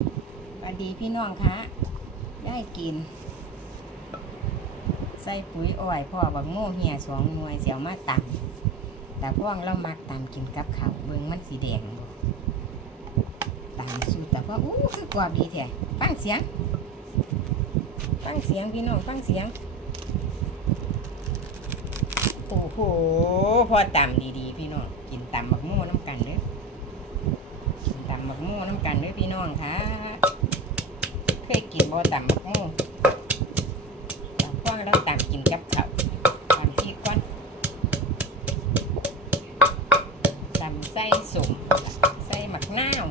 สวัสดีพี่น้องคะได้กิน ใส่ปุ๋ยอ้อยพ่อบักโม่เหี่ยสองหน่วยเสียวมาตำแต่พ่วงเรามักตำกินกับข้าวเบิ่งมันสีแดงบ่ตำสูตรแต่พ่ออู้คือกรอบดีแท้ฟังเสียง ฟังเสียงพี่น้องฟังเสียง โอ้โหพ่อตำดีๆ พี่น้องกินตำบักโม่น้ำกันเด้อ กินตำบักโม่น้ำกันด้อพี่น้องค่ะเคยกินบ่ตำบักโม่ตำพ่วงเราตำกินกับข้าวตำพี่ก้อนตำใส่สมใส่หมักหน้าว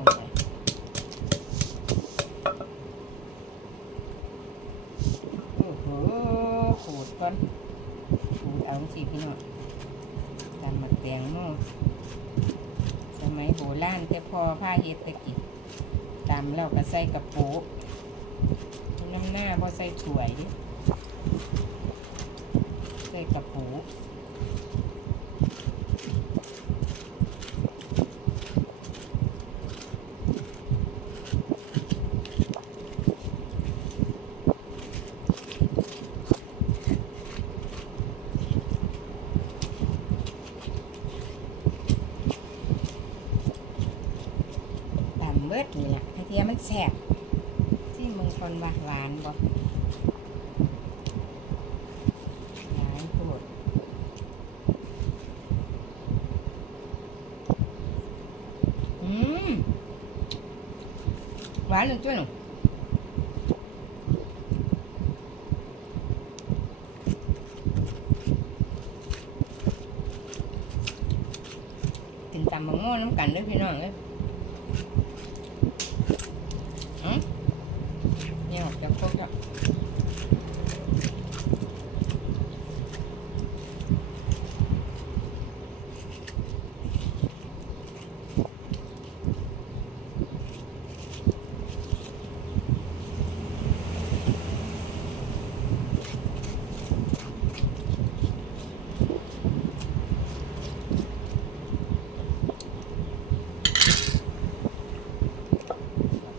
โอ้โหขูดก่อนดูเอาสิพี่น้องตำหมักแตงมสมัย โบราณแต่พอผ้าเฮ็ดตะกินตำแล้วก็ใส่กระปุกน้ำหน้าพอใส่ถ้วย ใส่กระปุก บิดนี่แหละให้เทียมันแซ่บที่มึงคนว่าหวานบ่หลายโพดอืมหวานหนึ่งจ้วยหนูกินตำมังโม่น้ำกันเด้วยพี่น้องเอ้ย อืม เนี่ยออกจากพวกแล้ว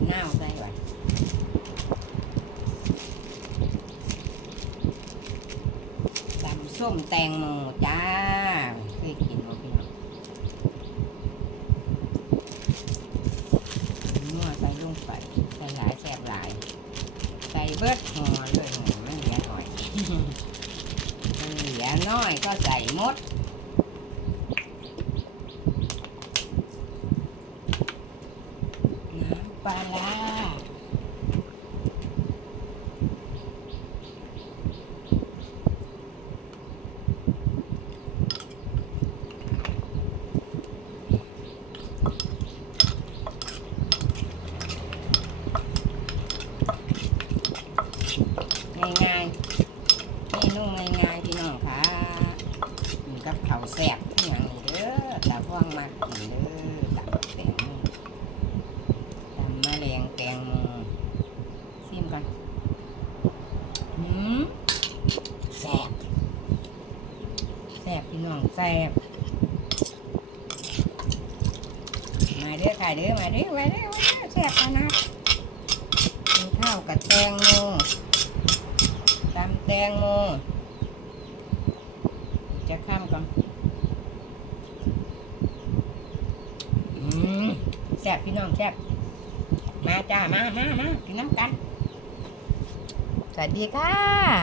หน้าวใส่ไว้ตำ ส้มแตงโมจ้าเคยกินบ่พี่น้องนัวใส่ลงไปใส่หลายแซ่บหลาย ใส่เบิดห่อเลยห่อมันเหลือหน่อย มันเหลือน้อยก็ใส่มดน้ำปลาร้าง่ายๆเม นูง่ายๆพี่น้องค่ะกินกับข้าวแซ่บที่อย่างนี้เด้อตาพ่วงมากกินเด้อตับแตงมตำมะเร็งแกงซิมกันหืมแซ่บแซ่บพี่น้องแซ่บมาเด้อค่ะเด้อมาเด้อมาเด้อมาเด้อแซ่บขนาดกินข้าวกับแตงโม ตำแตงโม จะข้ามก่อนแซ่บพี่น้องแซ่บมาจ้า มามามากินน้ำกัน สวัสดีค่ะ